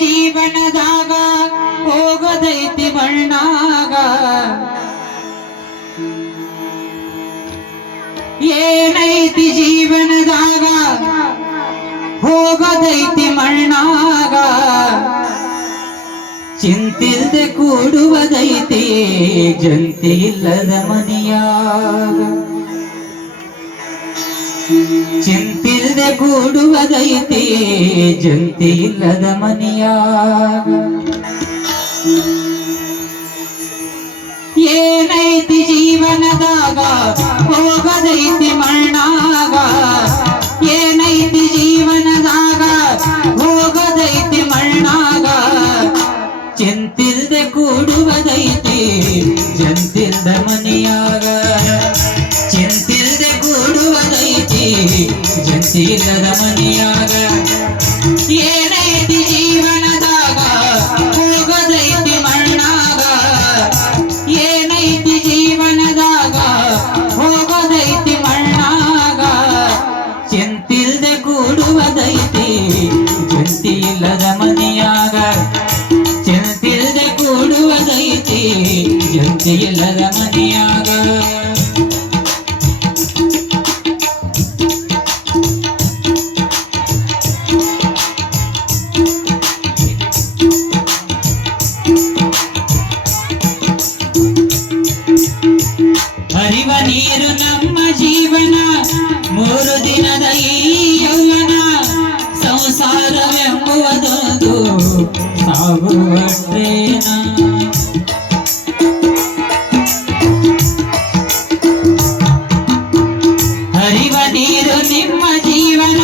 ಜೀವನದಾಗ ಹೋಗೋದೈತಿ ಮಣ್ಣಾಗ ಏನೈತಿ ಜೀವನದಾಗ ಹೋಗೋದೈತಿ ಮಣ್ಣಾಗ ಚಿಂತಿಲ್ದೆ ಕೂಡುವುದೈತಿ ಜಂತಿ ಇಲ್ಲದ ಮನೆಯಾಗ ಚಿಂತಿಲ್ದೆ ಕೂಡುವುದೈತಿ ಜಂತಿ ಇಲ್ಲದ ಮನೆಯಾಗ ಏನೈತಿ ಜೀವನದಾಗ ಹೋಗದೈತಿ ಮಣ್ಣಾಗ ಏನೈತಿ ಜೀವನದಾಗ ಹೋಗದೈತಿ ಮಣ್ಣಾಗ ಚಿಂತಿಲ್ದೆ ಕೂಡುವುದೈತಿ ಜಂತಿಲ್ದ ಮನೆಯಾಗ ಚಿಂತಿಲ್ದೆ ಕೂಡುವುದೈತಿ ಜಂತಿಲ್ಲದ ಮನೆಯಾಗ ಏನೈತಿ ಜೀವನದಾಗ ಹೋಗದೈತಿ ಮಣ್ಣಾಗ ಏನೈತಿ ಜೀವನದಾಗ ಹೋಗದೈತಿ ಮಣ್ಣಾಗ ಚಿಂತಿಲ್ದೆ ಕೂಡುವುದೈತಿ ಜಂತಿ ಇಲ್ಲದ ಮನೆಯಾಗ ಚಿಂತಿಲ್ದೆ ಕೂಡುವುದೈತಿ ಜಂತಿ ಇಲ್ಲದ ಮನೆಯಾಗ ಹರಿವ ನೀರು ನಮ್ಮ ಜೀವನ ಮೂರು ದಿನದ ಈ ಯೌವನ ಸಂಸಾರವೆಂಬುವುದೊಂದು ಸಾಗುವ ಟ್ರೇನ ಹರಿವ ನೀರು ನಿಮ್ಮ ಜೀವನ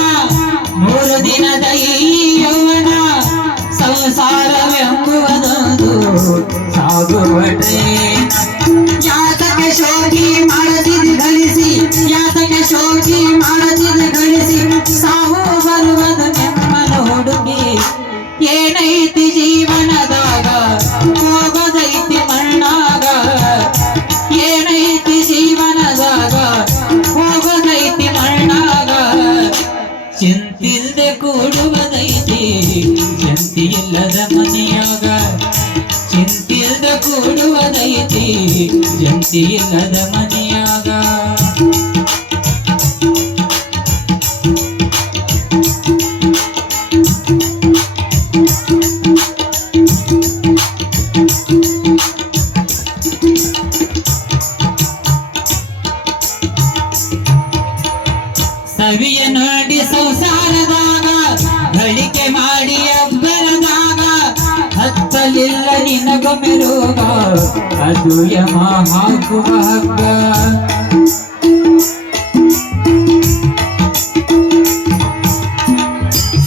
ಮೂರು ದಿನದ ಈ ಯೌವನ ಸಂಸಾರವೆಂಬುವುದೊಂದು ಸಾಗುವ ಟ್ರೇನ ಯಾತಕ್ಕೆ ಶೋಕಿ ಮಾಡದಿದ್ದು ಗಳಿಸಿ ಯಾತಕ್ಕೆ ಶೋಕಿ ಮಾಡದಿದ್ದು ಗಳಿಸಿ ಸಾವು ಬರುವುದು ನೆಮ್ಮನ ಹುಡುಗಿ ಏನೈತಿ ಜೀವನದಾಗ ಹೋಗೋದೈತಿ ಮಣ್ಣಾಗ ಏನೈತಿ ಜೀವನದಾಗ ಹೋಗೋದೈತಿ ಮಣ್ಣಾಗ ಚಿಂತಿಲ್ದೆ ಕೂಡುವುದೈತಿ ಜಂತಿ ಇಲ್ಲದ ಮನೆಯಾಗ ಚಿಂತಿಲ್ದ ಕೂಡುವುದೈತಿ ಜಂತಿ ಇಲ್ಲದ ಮನೆಯಾಗ ಸವಿಯ ನೋಡಿ ಸಂಸಾರದಾಗ ಗಳಿಕೆ ಮಾಡಿ ಅಬ್ಬರದಾಗ ಹತ್ತಲಿಲ್ಲ ನಿನಗೊಮ್ಮೆ ರೋಗ ಅದು ಯಮ ಹಾಕುವ ಹಗ್ಗ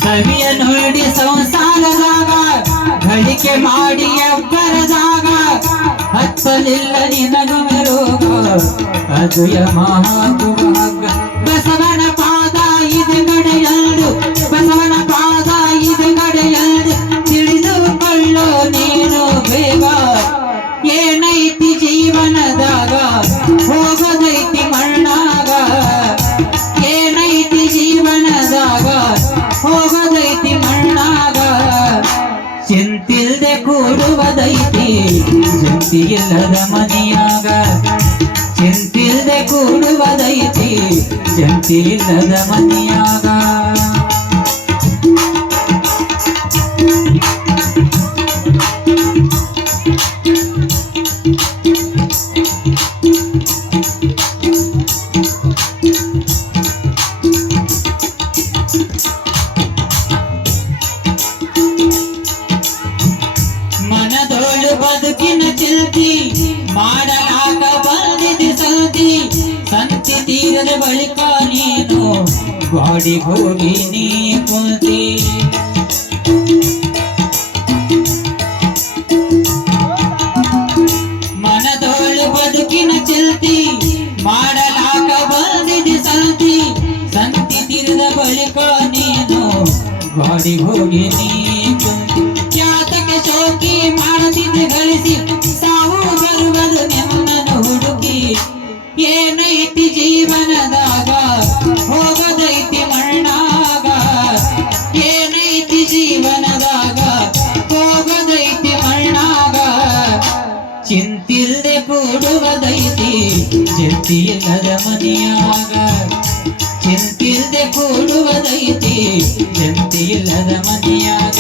ಸವಿಯ ನೋಡಿ ಸಂಸಾರದಾಗ ಗಳಿಕೆ ಮಾಡಿ ಅಬ್ಬರದಾಗ ಹತ್ತಲಿಲ್ಲ ನಿನಗೊಮ್ಮೆ ರೋಗ ಅದು ಯಮ ಹಾಕುವ ಹಗ್ಗ ಬಸವನ ಪಾದ ಇದೆಗಡೆಯಲ್ಲು ಬಸವನ ಪಾದ ಇದೆಗಡೆಯಲ್ಲು ತಿಳಿದುಕೊಳ್ಳೋ ನೀನು ಬೇಗ ಏನೈತಿ ಜೀವನದಾಗ ಹೋಗೋದೈತಿ ಮಣ್ಣಾಗ ಏನೈತಿ ಜೀವನದಾಗ ಹೋಗೋದೈತಿ ಮಣ್ಣಾಗ ಚಿಂತಿಲ್ದೆ ಕೂಡುವುದೈತಿ ಜಂತಿ ಇಲ್ಲದ ಮನೆಯಾಗ ಚಿಂತಿಲ್ದೆ ಕೂಡುವುದೈತಿ ಜಂತಿ ಇಲ್ಲದ ಮನೆಯಾಗ ಮನದೋಳು ಬದುಕಿನ ಚಿಲ್ತಿ ಮಾಡಲಾಗ ಬಂದಿದೆ ಸಂತಿ ಸಂತಿ ತೀರದ ಬಳಿಕ ನೀನು ಗಾಡಿಗೋಗಿ ನೀ ಕುಂತಿ ಮನದೋಳು ಬದುಕಿನ ಚಿಲ್ತಿ ಮಾಡಲಾಗ ಬಂದಿದೆ ಸಂತಿ ಸಂತಿ ತೀರದ ಬಳಿಕ ನೀನು ಗಾಡಿಗೋಗಿ ನೀ ಕುಂತಿ ಯಾತಕ್ಕೆ ಶೋಕಿ ಮಾಡದಿದ್ದು ಗಳಿಸಿ ಸಾವು ಬರುವುದು ನೆಮ್ಮನ ಹುಡುಗಿ ಏನೈತಿ ಜೀವನದಾಗ ಹೋಗೋದೈತಿ ಮಣ್ಣಾಗ ಏನೈತಿ ಜೀವನದಾಗ ಚಿಂತಿಲ್ಲದ ಮನೆಯಾಗ ಚಿಂತಿಲ್ದೆ ಕೂಡುವುದೈತಿ ಚಿಂತಿಲ್ಲದ ಮನೆಯಾಗ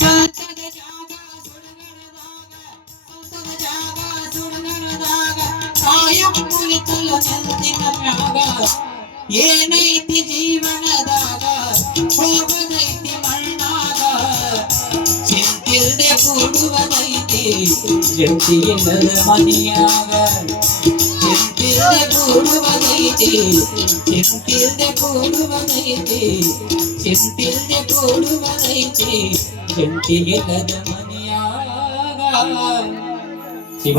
ಸಂತದ ಜಾಗ ಸುಡಗಡದಾಗ ಕಾಯಂ ಕುಳಿತಲ್ಲ ನೆಲದಿನ ಮ್ಯಾಗ ಏನೈತಿ ಜೀವನದಾಗ ಹೋಗದೈತಿ ಮಣ್ಣಾಗ ಚಿಂತಿಲ್ದೆ ಕೂಡುವುದೈತಿ ಚಿಂತಿಲ್ಲದ ಮನೆಯಾಗ ಚಿಂತಿಲ್ದೆ ಕೂಡುವುದೈತಿ ಚಿಂತಿಲ್ದೆ ಕೂಡುವುದೈತಿ ಚಿಂತಿಲ್ದೆ ಕೂಡುವುದೈತಿ ಚಿಂತಿಲ್ಲದ ಮನೆಯಾಗ ಶಿವ